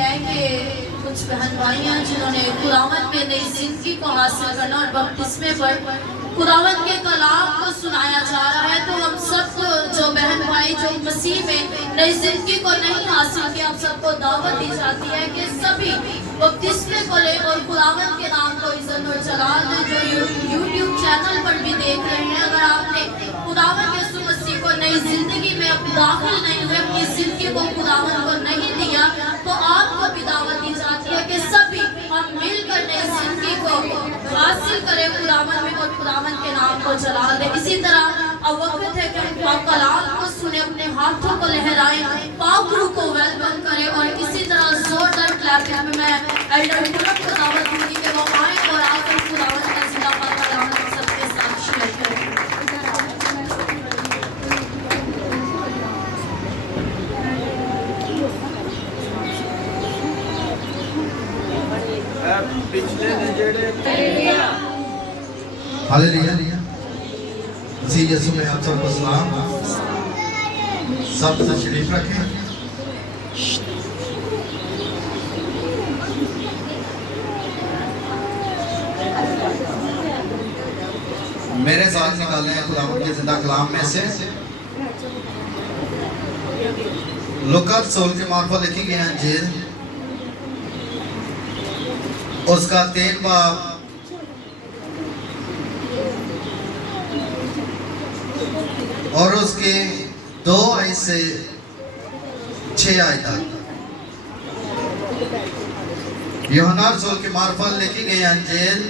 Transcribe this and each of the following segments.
ہے کہ کچھ بہن بھائی ہیں جنہوں نے خداوند میں نئی زندگی کو حاصل کرنا اور بپتسمے پر خداوند کے کلام کو سنایا جا رہا ہے، تو ہم سب کو جو بہن بھائی جو مسیح میں نئی زندگی کو نہیں حاصل کیا، ہم سب کو دعوت دی جاتی ہے کہ سبھی بپتسمے کو لے اور خداوند کے نام کو عزت اور جلال دیں۔ جو یوٹیوب چینل پر بھی دیکھ رہے ہیں، اگر آپ نے خداوند یسوع مسیح کو نئی زندگی میں داخل نہیں ہوئے، اپنی زندگی کو خداوند کو نہیں دیا، تو آپ کو بھی دعوت دی جاتی ہے کہ سبھی ہم مل کر نئی زندگی کو حاصل کریں خداوند میں اور خداوند کے نام کو جلال دیں۔ اسی طرح اب وقت ہے کہ ہم پاک کلام کو سنیں، اپنے ہاتھوں کو لہرائیں، پاک روح کو ویلکم کریں، اور اسی طرح زوردار کلیپنگ میں ایلڈر ملک کو دعوت دوں گی کہ وہ آئیں اور آ کر خداوند کا زندہ پاک کلام ہم سب کے ساتھ شیئر کریں۔ ہاللیلویا، مسیح یسوع میں آپ سب کو سلام۔ سب تشریف رکھیں۔ میرے ساتھ نکالیں خداوند کے زندہ کلام میں سے لوکا رسول کے معرفت لکھی گئی انجیل، اس کا 3 باب اور اس کے 2 آیت سے 6 آیت تک۔ یوحنا رسول کی معرفت لکھی گئی انجیل،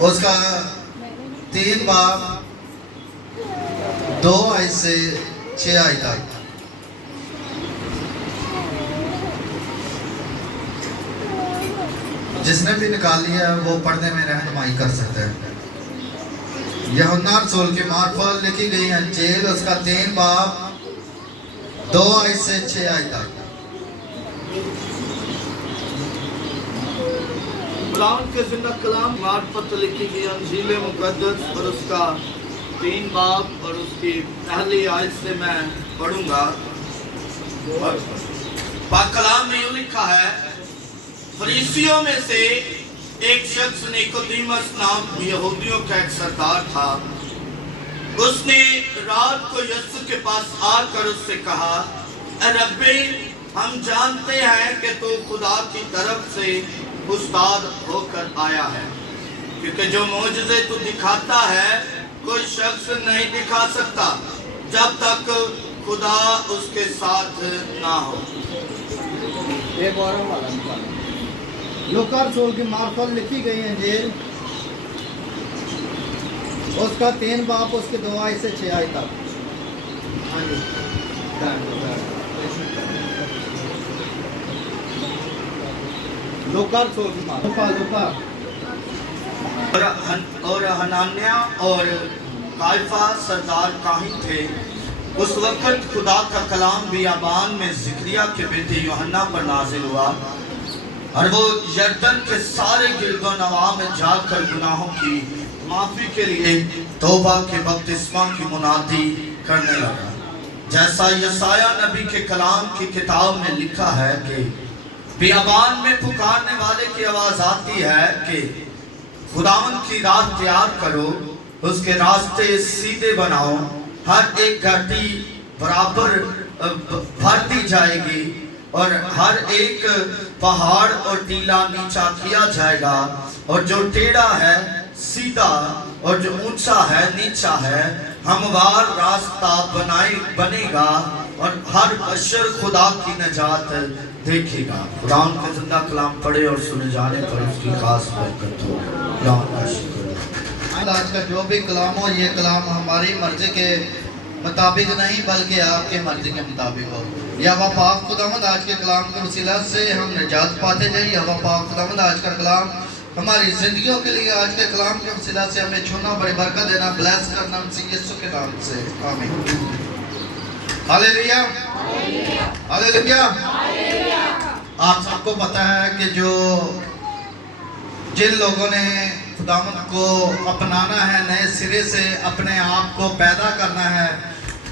اس کا 3 باب 2 آیت سے 6 آیت تک۔ جس نے بھی نکال لیا ہے وہ پڑھنے میں رہنمائی کر سکتے ہیں۔ یوحنا رسول کی معرفت لکھی گئی انجیل، اس کا 3 باب 2 آیت سے 6 آیت تک۔ خداوند کے زندہ کلام معرفت لکھی گئی انجیل مقدس اور اس کا 3 باب اور اس کی پہلی آیت سے میں پڑھوں گا۔ پاک کلام میں یوں لکھا ہے، فریسیوں میں سے ایک شخص نیکودیمس نام یہودیوں کا ایک سردار تھا۔ اس نے رات کو یسوع کے پاس آ کر اس سے کہا، اے ربی، ہم جانتے ہیں کہ تو خدا کی طرف سے استاد ہو کر آیا ہے، کیونکہ جو معجزے تو دکھاتا ہے کوئی شخص نہیں دکھا سکتا جب تک خدا اس کے ساتھ نہ ہو۔ ایک اور والا نکالیں۔ لوکا رسول کی معرفت لکھی گئی انجیل، اس کا 3 باب اس کے 2 آیت سے 6 آیت تک۔ لوکا رسول کی معرفت اور حنانیہ اور قیافہ سردار کاہن تھے۔ اس وقت خدا کا کلام بیابان میں زکریا کے بیٹے یوحنا پر نازل ہوا، اور وہ یردن کے سارے گرد و نواح میں جا کر گناہوں کی معافی کے لیے توبہ کے بپتسمہ کی منادی کرنے لگا، جیسا یسایہ نبی کے کلام کی کتاب میں لکھا ہے کہ بیابان میں پکارنے والے کی آواز آتی ہے کہ خداوند کی راہ تیار کرو، اس کے راستے سیدھے بناؤ۔ ہر ایک گھاٹی برابر بھر دی جائے گی، اور ہر ایک پہاڑ اور ٹیلا نیچا کیا جائے گا، اور جو ٹیڑھا ہے سیدھا اور جو اونچا ہے نیچا ہے ہموار راستہ بنے گا، اور ہر بشر خدا کی نجات دیکھے گا۔ خدا ان کا زندہ کلام پڑھے اور سنے جانے پر اس کی خاص برکت ہو۔ اللہ کا شکر۔ آج کا جو بھی کلام ہو، یہ کلام ہماری مرضی کے مطابق نہیں بلکہ آپ کے مرضی کے مطابق ہو۔ یا پاک خداوند آج کے کلام کے وسیلہ سے ہم نجات پاتے جائیں، یا پاک خداوند آج کا کلام ہماری زندگیوں کے لیے آج کے کلام کے وسیلہ سے ہمیں چھونا، بڑی برکت دینا، بلیس کرنا مسیح یسوع کے نام سے، آمین۔ ہاللیلویا، ہاللیلویا۔ آپ سب کو پتہ ہے کہ جن لوگوں نے خداوند کو اپنانا ہے، نئے سرے سے اپنے آپ کو پیدا کرنا ہے،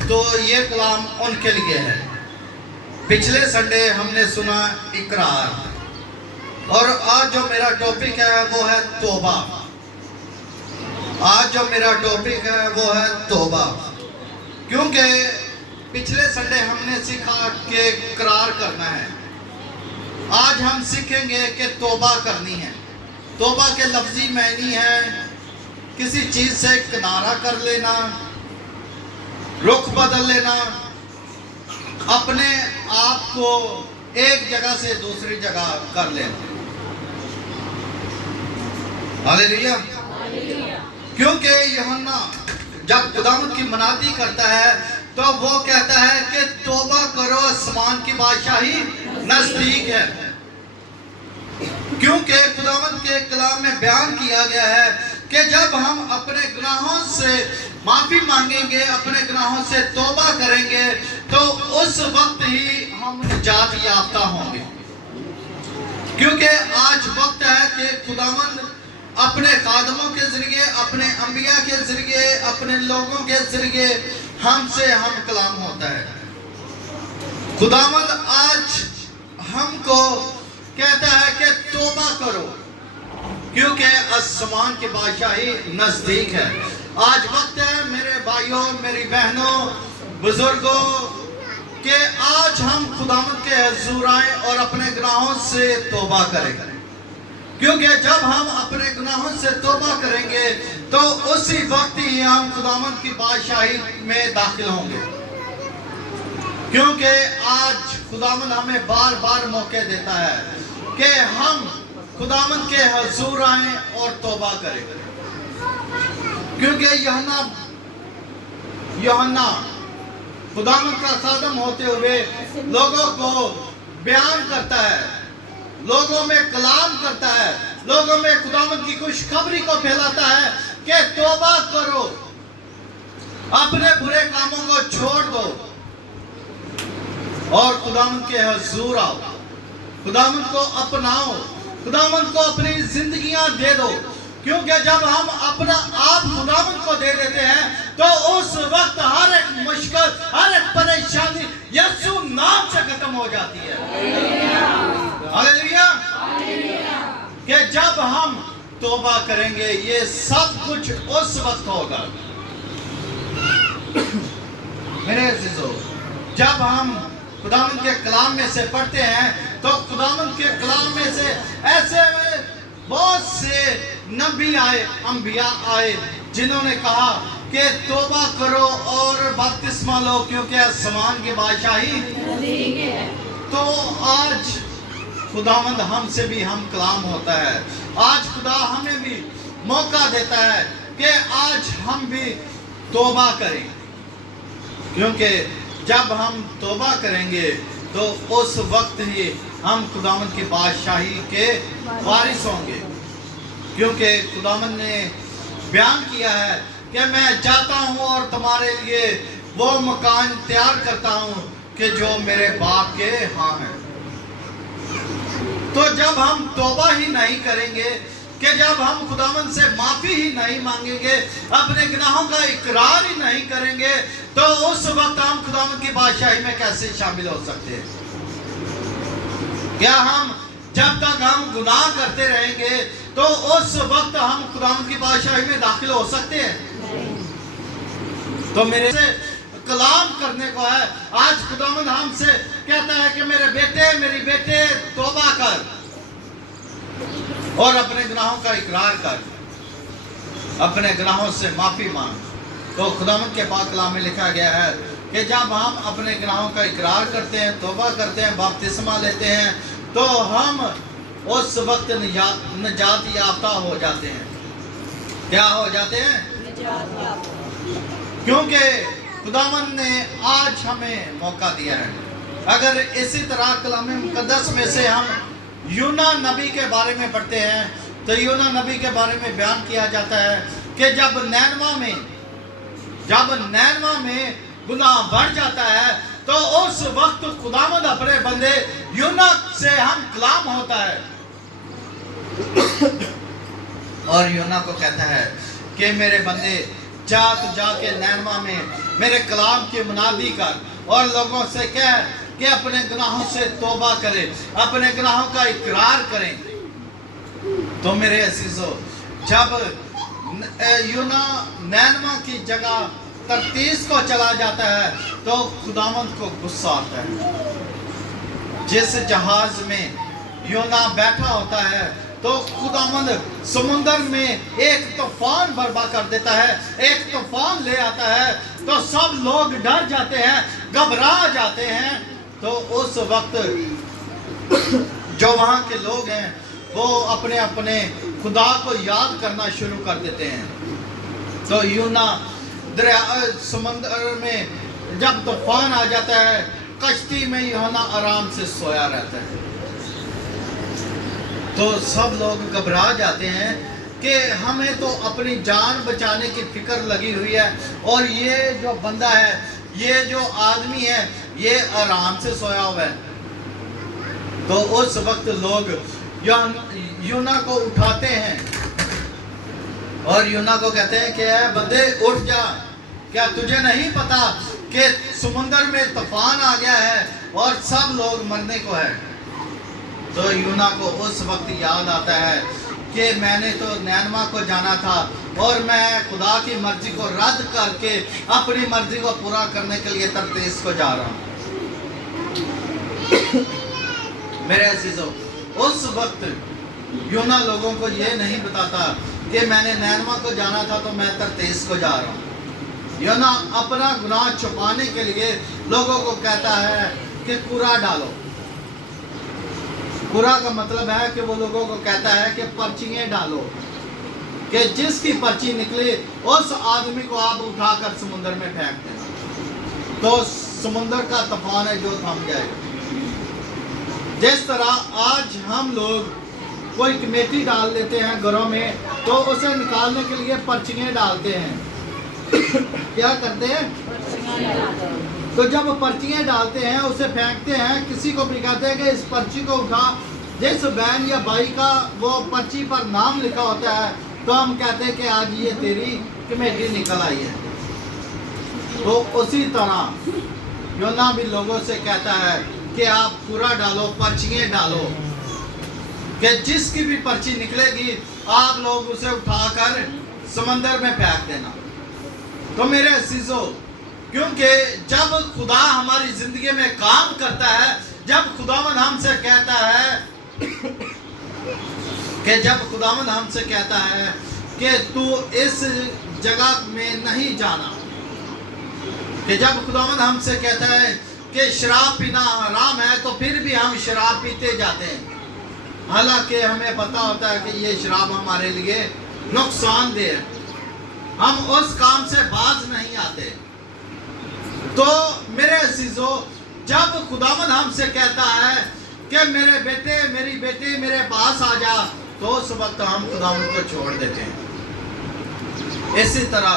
تو یہ کلام ان کے لیے ہے۔ पिछले संडे हमने सुना इकरार, और आज जो मेरा टॉपिक है वो है तौबा। आज जो मेरा टॉपिक है वो है तौबा, क्योंकि पिछले संडे हमने सीखा कि इकरार करना है। आज हम सीखेंगे कि तौबा करनी है। तौबा के लफ्जी मायने है किसी चीज़ से किनारा कर लेना, रुख बदल लेना, अपने आप को एक जगह से दूसरी जगह कर लेना। हालेलुया। क्योंकि यूहन्ना जब खुदावंद की मनादी करता है तो वो कहता है कि तौबा करो, आसमान की बादशाही नजदीक है। क्योंकि खुदावंद के कलाम में बयान किया गया है कि जब हम अपने गुनाहों से माफी मांगेंगे, अपने गुनाहों से तौबा करेंगे, तो उस वक्त ही हम निजात याफ्ता होंगे। क्योंकि आज वक्त है कि खुदावंद अपने खादमों के जरिए, अपने अंबिया के जरिए, अपने लोगों के जरिए हमसे हम कलाम होता है। खुदावंद आज हमको कहता है कि तौबा करो, क्योंकि आसमान की बादशाही नजदीक है। आज वक्त है मेरे भाइयों, मेरी बहनों, बुजुर्गों, कि आज हम खुदावंद के हुजूर आए और अपने गुनाहों से तौबा करें। क्योंकि जब हम अपने गुनाहों से तौबा करेंगे तो उसी वक्त ही हम खुदावंद की बादशाही में दाखिल होंगे। क्योंकि आज खुदावंद हमें बार बार मौके देता है कि हम खुदावंद के हुजूर आए और तौबा करें। क्योंकि यूहन्ना खुदावंद का खादम होते हुए लोगों को बयान करता है, लोगों में कलाम करता है, लोगों में खुदावंद की खुशखबरी को फैलाता है कि तौबा करो, अपने बुरे कामों को छोड़ दो और खुदावंद के हुजूर आओ, खुदावंद को अपनाओ, खुदावंद को अपनी जिंदगियां दे दो। क्योंकि जब हम अपना आप खुदावंद को दे देते हैं तो उस वक्त हर एक मुश्किल, हर एक परेशानी यीशु नाम से खत्म हो जाती है। हालेलुया। कि जब हम तौबा करेंगे ये सब कुछ उस वक्त होगा। मेरे अजीजों, जब हम खुदावंद के कलाम में से पढ़ते हैं तो खुदावंद के कलाम में से ऐसे बहुत से नबी आए, अंबिया आए, जिन्होंने कहा कि तौबा करो और बपतिस्मा लो, क्योंकि आसमान की बादशाही। तो आज खुदावंद हमसे भी हम कलाम होता है। आज खुदा हमें भी मौका देता है कि आज हम भी तौबा करें, क्योंकि जब हम तौबा करेंगे तो उस वक्त ही हम खुदावंद की बादशाही के वारिस होंगे। क्योंकि खुदावंद ने बयान किया है कि मैं जाता हूँ और तुम्हारे लिए वो मकान तैयार करता हूँ कि जो मेरे बाप के हाँ है। तो जब हम तौबा ही नहीं करेंगे, कि जब हम खुदावंद से माफी ही नहीं मांगेंगे, अपने गुनाहों का इकरार ही नहीं करेंगे, तो उस वक्त हम खुदावंद की बादशाही में कैसे शामिल हो सकते हैं? क्या हम जब तक हम गुनाह करते रहेंगे तो उस वक्त हम खुदावंद की बादशाही में दाखिल हो सकते हैं? तो मेरे से कलाम करने को है। आज खुदावंद हमसे कहता है कि मेरे बेटे, मेरी बेटे, तौबा कर और अपने गुनाहों का इकरार कर, अपने गुनाहों से माफी मांग। तो खुदावंद के पाक कलाम में लिखा गया है कि जब हम अपने गुनाहों का इकरार करते हैं, तौबा करते हैं, बपतिस्मा लेते हैं, तो हम उस वक्त निजात याफ्ता हो जाते हैं। क्या हो जाते हैं? क्योंकि खुदावंद ने आज हमें मौका दिया है। अगर इसी तरह कलाम मुकद्दस में से हम यूना नबी के बारे में पढ़ते हैं तो यूना नबी के बारे में बयान किया जाता है कि जब नैनवा में गुनाह बढ़ जाता है तो उस वक्त खुदावंद अपने बंदे यूना से हम कलाम होता है और यूना को कहता है कि मेरे बंदे जाके नैनवा में मेरे कलाम की मुनादी कर और लोगों से कह कि अपने गुनाहों से तौबा करें, अपने गुनाहों का इकरार करें। तो मेरे अजीजों, जब यूना नैनवा की जगह तरतीस को चला जाता है तो खुदावंद को गुस्सा आता है। जिस जहाज में यूना बैठा होता है तो खुदावंद समुंदर में एक तूफान बर्पा कर देता है, एक तूफान ले आता है, तो सब लोग डर जाते हैं, घबरा जाते हैं। तो उस वक्त जो वहाँ के लोग हैं वो अपने अपने खुदा को याद करना शुरू कर देते हैं। तो यूना समुंदर में जब तूफान आ जाता है, कश्ती में यूना आराम से सोया रहता है। तो सब लोग घबरा जाते हैं कि हमें तो अपनी जान बचाने की फिक्र लगी हुई है और ये जो बंदा है, ये जो आदमी है, ये आराम से सोया हुआ है। तो उस वक्त लोग यूना को उठाते हैं और यूना को कहते हैं कि ऐ बंदे उठ जा, क्या तुझे नहीं पता कि समुंदर में तूफान आ गया है और सब लोग मरने को है। तो यूना को उस वक्त याद आता है कि मैंने तो नैनवा को जाना था और मैं खुदा की मर्जी को रद्द करके अपनी मर्जी को पूरा करने के लिए तरतीस को जा रहा हूँ। मेरे अजीजों, उस वक्त यूना लोगों को ये नहीं बताता कि मैंने नैनवा को जाना था तो मैं तरतीस को जा रहा हूँ। यूना अपना गुनाह छुपाने के लिए लोगों को कहता है कि कूड़ा डालो। कूड़ा का मतलब है कि वो लोगों को कहता है कि पर्चियाँ डालो, कि जिसकी पर्ची निकली उस आदमी को आप उठाकर समुंदर में फेंक देना, तो समुंदर का तूफान है जो थम जाएगा। जिस तरह आज हम लोग कोई कमेटी डाल देते हैं घरों में, तो उसे निकालने के लिए पर्चियाँ डालते हैं। क्या करते हैं? तो जब पर्चियाँ डालते हैं उसे फेंकते हैं, किसी को भी कहते हैं कि इस पर्ची को उठा। जिस बहन या भाई का वो पर्ची पर नाम लिखा होता है तो हम कहते हैं कि आज ये तेरी कमेटी निकल आई है। तो उसी तरह यूना भी लोगों से कहता है कि आप पूरा डालो, पर्चियाँ डालो, कि जिसकी भी पर्ची निकलेगी आप लोग उसे उठाकर समंदर में फेंक देना। तो मेरे अजीजों, क्योंकि जब खुदा हमारी जिंदगी में काम करता है, जब खुदावंद हमसे कहता है कि तू इस जगह में नहीं जाना, कि जब खुदावंद हमसे कहता है कि शराब पीना हराम है, तो फिर भी हम शराब पीते जाते हैं, हालांकि हमें पता होता है कि ये शराब हमारे लिए नुकसानदेह है। हम उस काम से बाज नहीं आते। तो मेरे अजीजों, जब खुदावंद हमसे कहता है कि मेरे बेटे मेरी बेटी मेरे पास आ जा, तो उस वक्त हम खुदावंद को छोड़ देते हैं। इसी तरह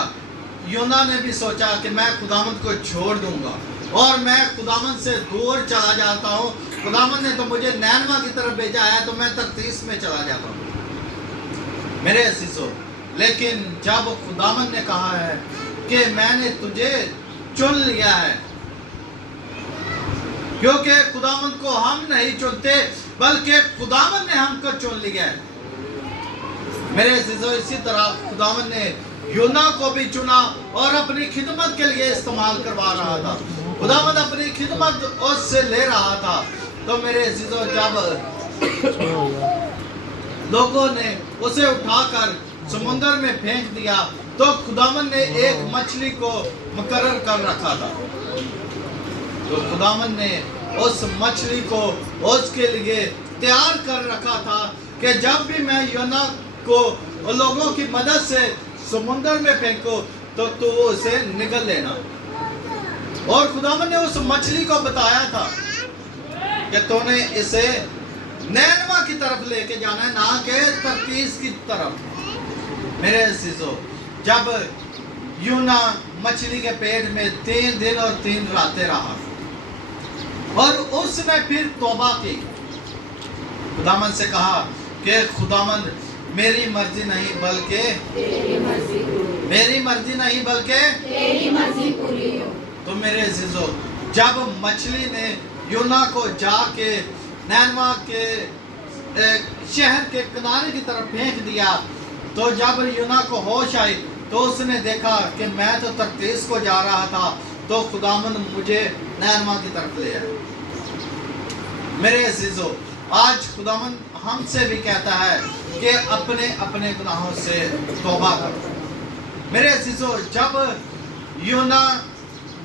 यूना ने भी सोचा कि मैं खुदावंद को छोड़ दूंगा और मैं खुदावंद से दूर चला जाता हूँ। खुदावंद ने तो मुझे नैनवा की तरफ भेजा है, तो मैं तरतीस में चला जाता हूँ। मेरे अजीजों, लेकिन जब खुदावंद ने कहा है कि मैंने तुझे चुन लिया है, क्योंकि खुदावंद को हम नहीं चुनते बल्कि खुदावंद ने हमको चुन लिया है। मेरे अजीजों, इसी तरह खुदावंद ने यूना को भी चुना और अपनी खिदमत के लिए इस्तेमाल करवा रहा था। खुदावंद अपनी खिदमत उससे ले रहा था। तो मेरे अजीजों, जब लोगों ने उसे उठाकर समुंदर में फेंक दिया, तो खुदावंद ने एक मछली को मुकर्रर कर रखा था। तो खुदावंद ने उस मछली को उसके लिए तैयार कर रखा था कि जब भी मैं यूना को लोगों की मदद से समुंदर में फेंको तो तू उसे निगल लेना। और खुदावंद ने उस मछली को बताया था कि तूने इसे नैनवा की तरफ लेके जाना है, ना कि तरतीस की तरफ। मेरे अजीजों, जब यूना मछली के पेट में 3 दिन और 3 रातें रहा और उसने फिर तौबा की, खुदावंद से कहा कि खुदावंद मेरी मर्जी नहीं बल्कि तेरी मर्जी पूरी हो। तो मेरे अजीजों, जब मछली ने यूना को जाके नैनवा के शहर के किनारे की तरफ फेंक दिया। तो जब यूना को होश आई तो उसने देखा कि मैं तो तर्तीस को जा रहा था, तो खुदावंद मुझे नैनवा की तरफ ले आया। मेरे अजीजों, आज खुदावंद हमसे भी कहता है कि अपने अपने गुनाहों से तौबा करो। मेरे अजीजों, जब यूना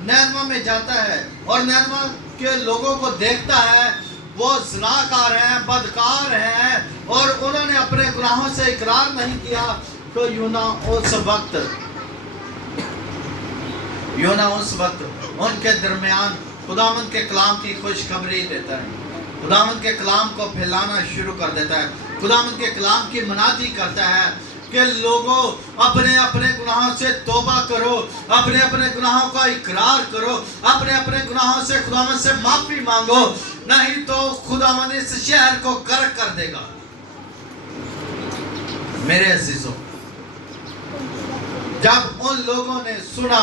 नैनवा में जाता है और नैनवा के लोगों को देखता है, वो ज़नाकार हैं, बदकार हैं और उन्होंने अपने गुनाहों से इकरार नहीं किया, तो यूना उस वक्त उनके दरमियान खुदावंद के कलाम की खुशखबरी देता है, खुदावंद के कलाम को फैलाना शुरू कर देता है, खुदावंद के कलाम की मनादी करता है कि लोगों अपने अपने गुनाहों से तौबा करो, अपने अपने गुनाहों का इकरार करो, अपने अपने गुनाहों से खुदावंद से माफी मांगो, नहीं तो खुदावंद इस शहर को गर्क कर देगा। मेरे अजीजों, जब उन लोगों ने सुना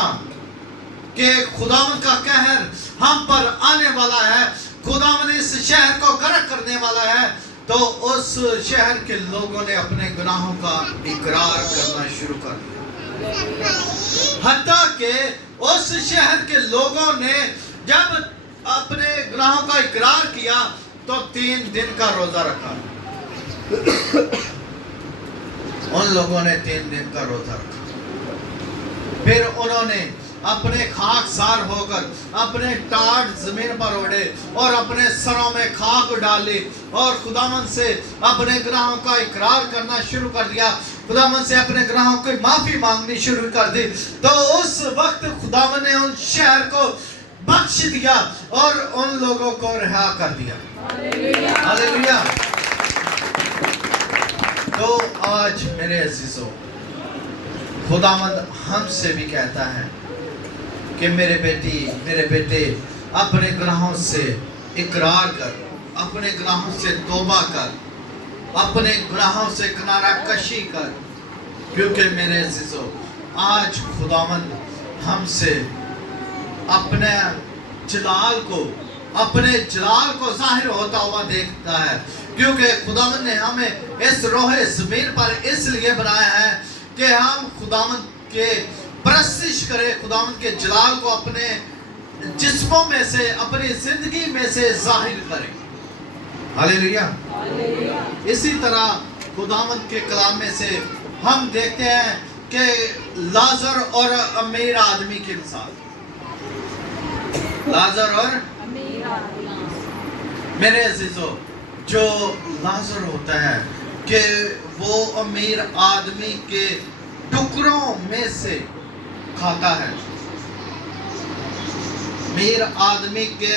कि खुदावंद का कहर हम पर आने वाला है, खुदावंद इस शहर को गर्क करने वाला है, तो उस शहर के लोगों ने अपने गुनाहों का इकरार करना शुरू कर दिया। हत्ता कि उस शहर के लोगों ने जब अपने गुनाहों का इकरार किया तो 3 दिन का रोजा रखा। उन लोगों ने 3 दिन का रोजा रखा। फिर उन्होंने अपने खाकसार होकर अपने टाट जमीन पर ओढ़े और अपने सरों में खाक डाली और खुदावंद से अपने गुनाहों का इकरार करना शुरू कर दिया, खुदावंद से अपने गुनाहों की माफी मांगनी शुरू कर दी। तो उस वक्त खुदावंद ने उन शहर को बख्श दिया और उन लोगों को रिहा कर दिया। हालेलुया। तो आज मेरे अजीजों, खुदावंद हमसे भी कहता है कि मेरे बेटे अपने गुनाहों से इकरार कर, अपने गुनाहों से तौबा कर, अपने गुनाहों से किनारा कशी कर, क्योंकि मेरे अजीजों, आज खुदावंद हमसे अपने जलाल को जाहिर होता हुआ देखता है, क्योंकि खुदावंद ने हमें इस रोहे ज़मीन पर इसलिए बनाया है कि हम खुदावंद के परस्तिश करें, खुदावंद के जलाल को अपने जिस्मों में से, अपनी जिंदगी में से जाहिर करें। हालेलुया। इसी तरह खुदावंद के कलाम में से हम देखते हैं कि लाजर और अमीर आदमी की मिसाल, लाजर और मेरे अजीजों, जो लाजर होता है कि वो अमीर आदमी के टुकड़ों में से खाता है, अमीर आदमी के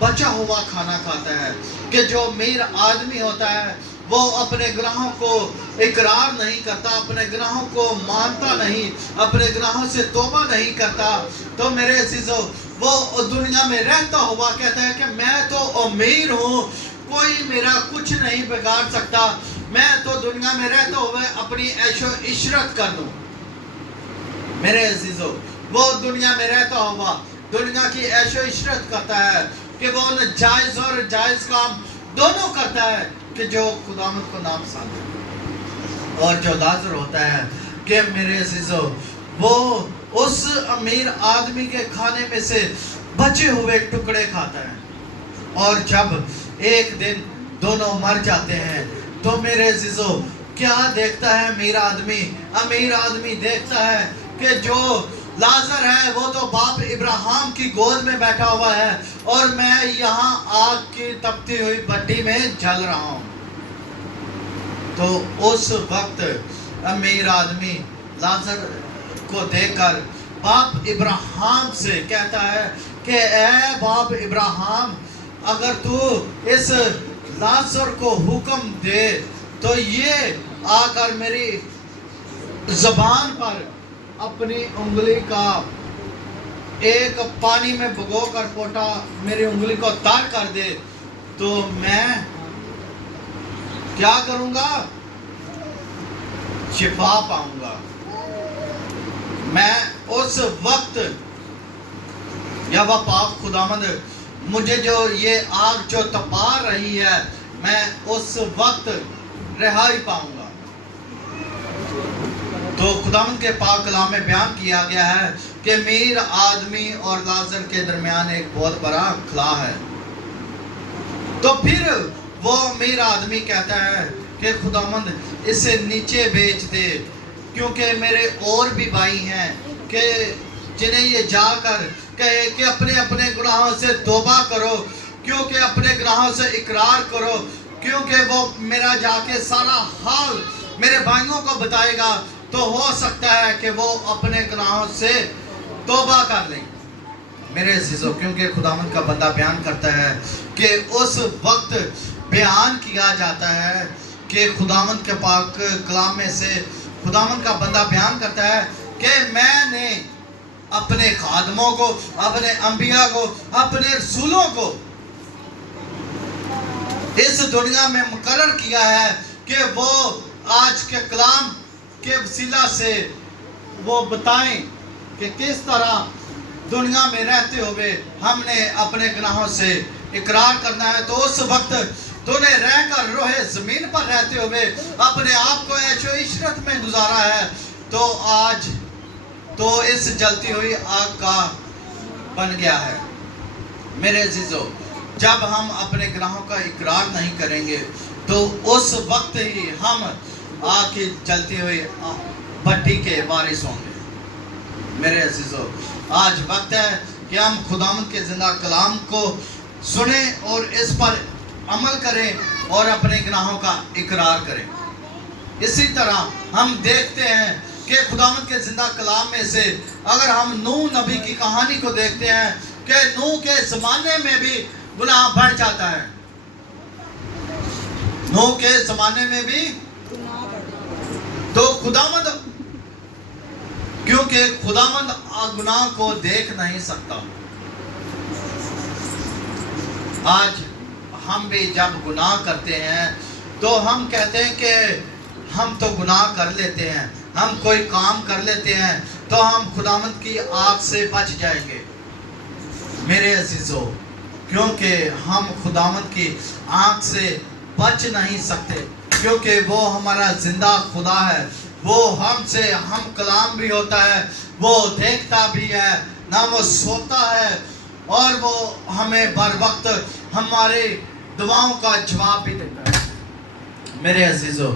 बचा हुआ खाना खाता है, कि जो अमीर आदमी होता है वो अपने गुनाहों को इकरार नहीं करता, अपने गुनाहों को मानता नहीं, अपने गुनाहों से तौबा नहीं करता। तो मेरे अजीजों, वो दुनिया में रहता हुआ कहता है कि मैं तो अमीर हूँ, कोई मेरा कुछ नहीं बिगाड़ सकता, मैं तो दुनिया में रहता हुआ अपनी ऐशो इशरत कर दूँ। मेरे अजीजों, वो दुनिया में रहता हुआ दुनिया की ऐशो इशरत करता है कि वो जायज़ और जायज़ काम दोनों करता है कि जो खुदावंद को नापसंद है। और जो लाजर होता है कि मेरे अजीजों, वो उस अमीर आदमी के खाने में से बचे हुए टुकड़े खाता है। और जब एक दिन दोनों मर जाते हैं तो मेरे अजीजों, क्या देखता है अमीर आदमी देखता है कि जो लाजर है वो तो बाप इब्राहिम की गोद में बैठा हुआ है और मैं यहाँ आग की तपती हुई भट्टी में जल रहा हूँ। तो उस वक्त अमीर आदमी लाजर को देखकर बाप इब्राहिम से कहता है कि ऐ बाप इब्राहिम, अगर तू इस लाजर को हुक्म दे तो ये आकर मेरी ज़बान पर अपनी उंगली का एक पानी में भिगो कर पोटा मेरी उंगली को तर कर दे, तो मैं क्या करूँगा? शिफा पाऊंगा। मैं उस वक्त या वह पाक खुदावंद मुझे जो ये आग जो तपा रही है, मैं उस वक्त रिहाई पाऊंगा। तो खुदावंद के पाक कलाम में बयान किया गया है कि मीर आदमी और लाजर के दरमियान एक बहुत बड़ा खला है। तो फिर वो मीर आदमी कहता है कि खुदावंद इसे नीचे बेच दे, क्योंकि मेरे और भी भाई हैं कि जिन्हें ये जाकर कहे कि अपने अपने गुनाहों से तौबा करो, क्योंकि अपने गुनाहों से इकरार करो, क्योंकि वो मेरा जाके सारा हाल मेरे भाइयों को बताएगा, तो हो सकता है कि वो अपने गुनाहों से तौबा कर लें। मेरे अज़ीज़ों, क्योंकि खुदावंद का बंदा बयान करता है कि उस वक्त बयान किया जाता है कि खुदावंद के पाक कलाम में से खुदावंद का बंदा बयान करता है कि मैंने अपने खादमों को, अपने अंबिया को, अपने रसूलों को इस दुनिया में मुकर्रर किया है कि वो आज के कलाम के वसीला से वो बताएं कि किस तरह दुनिया में रहते हुए हमने अपने गुनाहों से इकरार करना है। तो उस वक्त तूने रहकर रोहे ज़मीन पर रहते हुए अपने आप को ऐशो इशरत में गुजारा है, तो आज तो इस जलती हुई आग का बन गया है। मेरे अज़ीज़ों, जब हम अपने गुनाहों का इकरार नहीं करेंगे तो उस वक्त ही हम आग की जलती हुई भट्टी के वारिस होंगे। मेरे अज़ीज़ों, आज वक्त है कि हम खुदावंद के ज़िंदा कलाम को सुने और इस पर अमल करें और अपने गुनाहों का इकरार करें। इसी तरह हम देखते हैं कि खुदावंद के ज़िंदा कलाम में से अगर हम नूह नबी की कहानी को देखते हैं कि नूह के ज़माने में भी गुनाह बढ़ जाता है। नूह के ज़माने में भी तो खुदावंद, क्योंकि खुदावंद गुनाह को देख नहीं सकता। आज हम भी जब गुनाह करते हैं तो हम कहते हैं कि हम तो गुनाह कर लेते हैं, हम कोई काम कर लेते हैं तो हम खुदावंद की आग से बच जाएंगे। मेरे अज़ीज़ों, क्योंकि हम खुदावंद की आग से बच नहीं सकते, क्योंकि वो हमारा जिंदा खुदा है। वो हमसे हम कलाम भी होता है, वो देखता भी है, ना वो सोता है, और वो हमें बर वक्त हमारे दुआओं का जवाब भी देता है। मेरे अज़ीज़ों,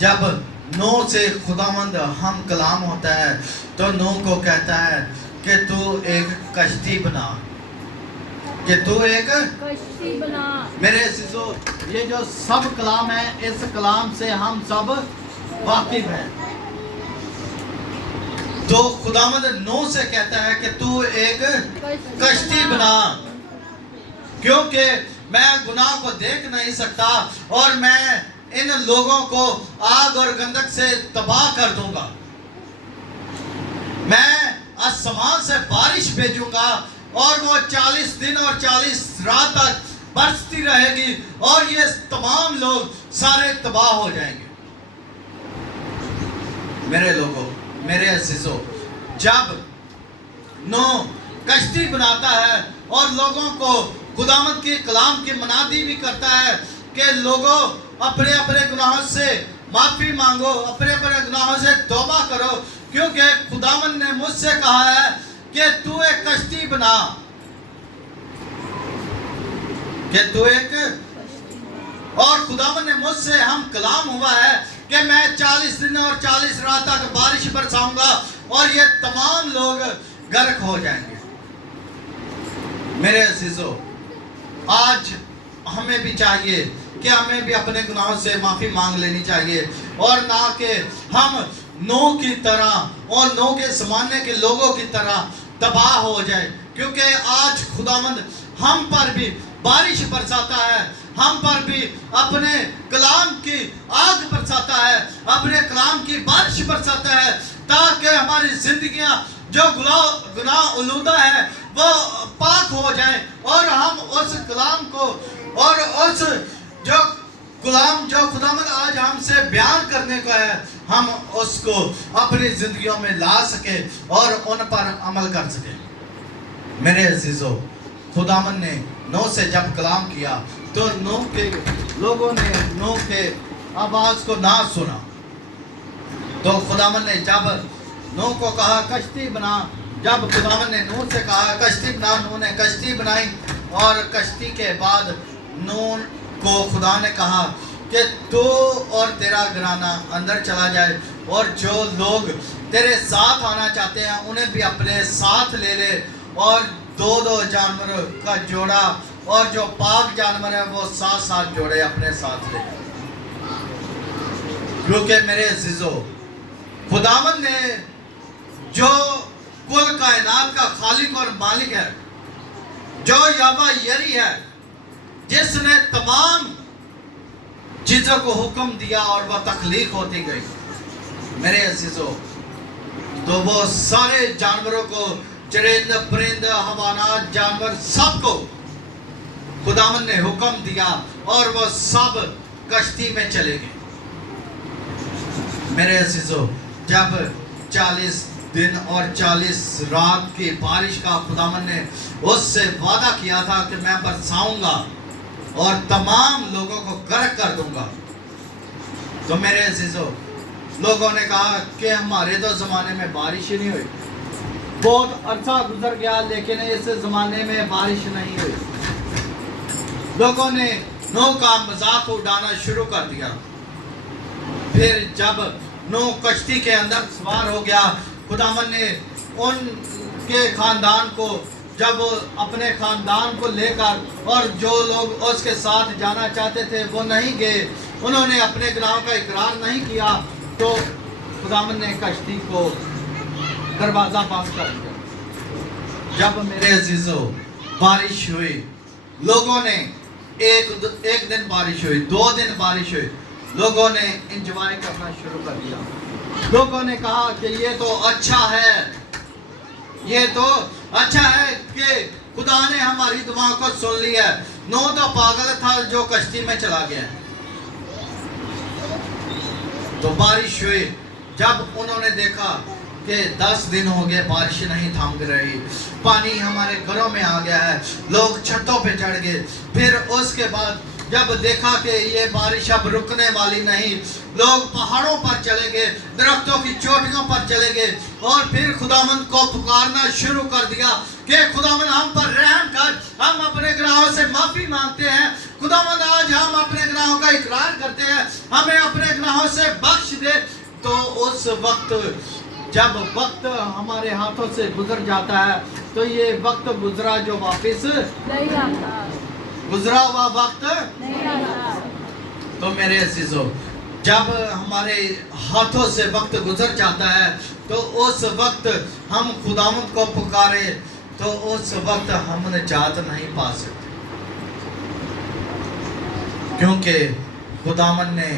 जब नूह से खुदावंद हम कलाम होता है तो नूह को कहता है कि तू एक कश्ती बना, कि तू एक कश्ती बना। मेरे अज़ीज़ों, ये जो सब कलाम है, इस कलाम से हम सब वाकिफ हैं। तो खुदावंद नूह से कहता है कि तू एक कश्ती बना, क्योंकि मैं गुनाह को देख नहीं सकता और मैं इन लोगों को आग और गंधक से तबाह कर दूंगा। मैं आसमान से बारिश भेजूंगा और वो 40 दिन और 40 रात तक बरसती रहेगी और ये तमाम लोग सारे तबाह हो जाएंगे। मेरे लोगों, मेरे अज़ीज़ों, जब नूह कश्ती बनाता है और लोगों को खुदावंद के कलाम की मनादी भी करता है कि लोगों अपने अपने गुनाहों से माफ़ी मांगो, अपने अपने गुनाहों से तौबा करो, क्योंकि खुदावंद ने मुझसे कहा है कि तू एक कश्ती बना, कि तू एक, और खुदावंद ने मुझसे हम कलाम हुआ है कि मैं 40 दिन और 40 रात तक बारिश बरसाऊंगा और ये तमाम लोग गर्क हो जाएंगे। मेरे अज़ीज़ों, आज हमें भी चाहिए कि हमें भी अपने गुनाहों से माफ़ी मांग लेनी चाहिए, और ना कि हम नूह की तरह और नूह के ज़माने के लोगों की तरह तबाह हो जाए, क्योंकि आज खुदावंद हम पर भी बारिश बरसाता है, हम पर भी अपने कलाम की आग बरसाता है, अपने कलाम की बारिश बरसाता है, ताकि हमारी जिंदगियां जो गुनाह उलूदा है वो पाक हो जाए और हम उस कलाम को और उस जो कलाम जो खुदावंद आज हमसे बयान करने को है, हम उसको अपनी जिंदगियों में ला सके और उन पर अमल कर सके। मेरे अज़ीज़ों, खुदावन ने नूह से जब कलाम किया तो नूह के लोगों ने नूह के आवाज़ को ना सुना। तो खुदावन ने जब नूह को कहा कश्ती बना, जब खुदावन ने नूह से कहा कश्ती बना, नूह ने कश्ती बनाई। और कश्ती के बाद नूह को खुदा ने कहा कि तू और तेरा घराना अंदर चला जाए, और जो लोग तेरे साथ आना चाहते हैं उन्हें भी अपने साथ ले ले, और दो दो जानवरों का जोड़ा, और जो पाक जानवर है वो साथ साथ जोड़े अपने साथ ले। क्योंकि मेरे अजीजों, खुदावन ने जो कुल कायनात का खालिक और मालिक है, जो यहोवा यरी है, जिसने तमाम चीज़ों को हुक्म दिया और वह तख्लीक होती गई, मेरे अजीजों, तो वो सारे जानवरों को, चरिंद परिंद हवानात जानवर सबको खुदावन ने हुक्म दिया और वो सब कश्ती में चले गए। मेरे अजीजों, जब 40 दिन और 40 रात की बारिश का खुदावन ने उससे वादा किया था कि मैं बरसाऊंगा और तमाम लोगों को गर्क कर दूंगा, तो मेरे अजीजों, लोगों ने कहा कि हमारे तो ज़माने में बारिश ही नहीं हुई, बहुत अरसा गुजर गया लेकिन इस ज़माने में बारिश नहीं हुई। लोगों ने नूह का मजाक उड़ाना शुरू कर दिया। फिर जब नूह कश्ती के अंदर सवार हो गया, खुदावन ने उनके ख़ानदान को, जब अपने ख़ानदान को लेकर, और जो लोग उसके साथ जाना चाहते थे वो नहीं गए, उन्होंने अपने गुनाहों का इकरार नहीं किया, तो खुदावन ने कश्ती को दरवाज़ा बंद कर दिया। जब मेरे अजीजों बारिश हुई, लोगों ने एक दिन बारिश हुई, 2 दिन बारिश हुई, लोगों ने इंजॉय करना शुरू कर दिया। लोगों ने कहा कि ये तो अच्छा है, ये तो अच्छा है कि खुदा ने हमारी दुआ को सुन लिया है। नूह तो पागल था जो कश्ती में चला गया। तो बारिश हुई, जब उन्होंने देखा कि 10 दिन हो गए बारिश नहीं थम रही, पानी हमारे घरों में आ गया है, लोग छतों पे चढ़ गए। फिर उसके बाद जब देखा कि ये बारिश अब रुकने वाली नहीं, लोग पहाड़ों पर चले गए, दरख्तों की चोटियों पर चले गए, और फिर खुदावंद को पुकारना शुरू कर दिया कि खुदावंद हम पर रहम कर, हम अपने गुनाहों से माफ़ी मांगते हैं। खुदावंद आज हम अपने गुनाहों का इकरार करते हैं, हमें अपने गुनाहों से बख्श दे। तो उस वक्त जब वक्त हमारे हाथों से गुजर जाता है, तो ये वक्त गुजरा जो वापस नहीं आता, गुजरा हुआ वक्त नहीं आता। तो मेरे अजीजों, जब हमारे हाथों से वक्त गुजर जाता है, तो उस वक्त हम खुदावंद को पुकारे, तो उस वक्त हम निजात नहीं पा सकते, क्योंकि खुदावंद ने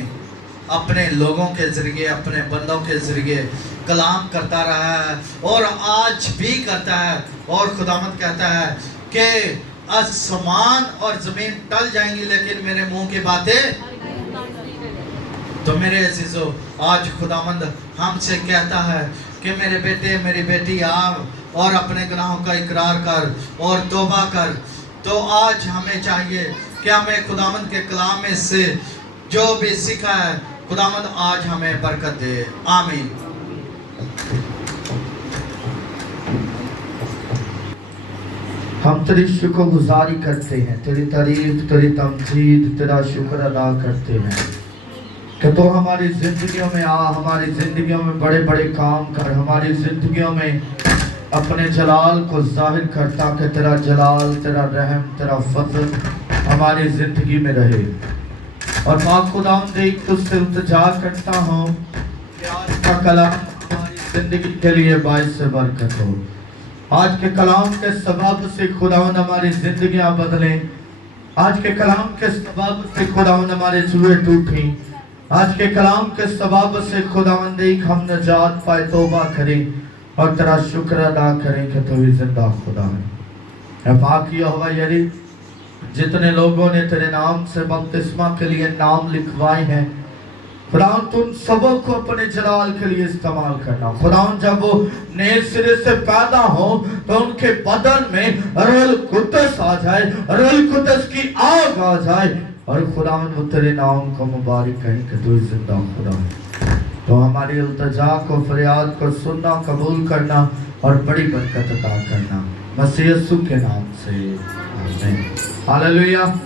अपने लोगों के ज़रिए, अपने बंदों के ज़रिए कलाम करता रहा है और आज भी करता है। और खुदावंद कहता है कि आसमान और ज़मीन टल जाएंगी लेकिन मेरे मुंह की बातें। तो मेरे अजीजों, आज खुदावंद हमसे कहता है कि मेरे बेटे, मेरी बेटी, आओ और अपने गुनाहों का इकरार कर और तौबा कर। तो आज हमें चाहिए कि हमें खुदावंद के कलाम में से जो भी सीखा है, खुदावंद आज हमें बरकत दे। आमीन। हम तेरी शुक्रगुजारी करते हैं, तेरी तारीफ, तेरी तमजीद, तेरा शुक्र अदा करते हैं कि तो हमारी ज़िंदगियों में आ, हमारी ज़िंदगियों में बड़े बड़े काम कर, हमारी ज़िंदगियों में अपने जलाल को ज़ाहिर कर, ताकि तेरा जलाल, तेरा रहम, तेरा फजल हमारी ज़िंदगी में रहे। और पाक खुदावंद तुझसे इल्तिजा करता हूँ कि आज का कलाम हमारी ज़िंदगी के लिए बाइस से बरकत हो। आज के कलाम के सबब से खुदावंद हमारी ज़िंदगियाँ बदलें। आज के कलाम के सबब से खुदावंद हमारे जुए टूटें। आज के कलाम के सबब से खुदावंद हम नजात पाए, तौबा करें और तेरा शुक्र अदा करें कि तू ही जिंदा खुदा है। पाक यहोवा यरी, जितने लोगों ने तेरे नाम से बपतिस्मा के लिए नाम लिखवाए हैं, खुदावन तुम सबों को अपने जलाल के लिए इस्तेमाल करना। खुदावन जब वो नए सिरे से पैदा हो तो उनके बदन में रूह कुद्दस आ जाए, रूह कुद्दस की आग आ जाए, और खुदावन वो तेरे नाम को मुबारक कहें कि तू जिंदा खुदा है। तो हमारी इल्तिजा को, फरियाद को सुनना, कबूल करना और बड़ी बरकत अता करना, मसीह यीशु के नाम से आमीन। हालेलुया।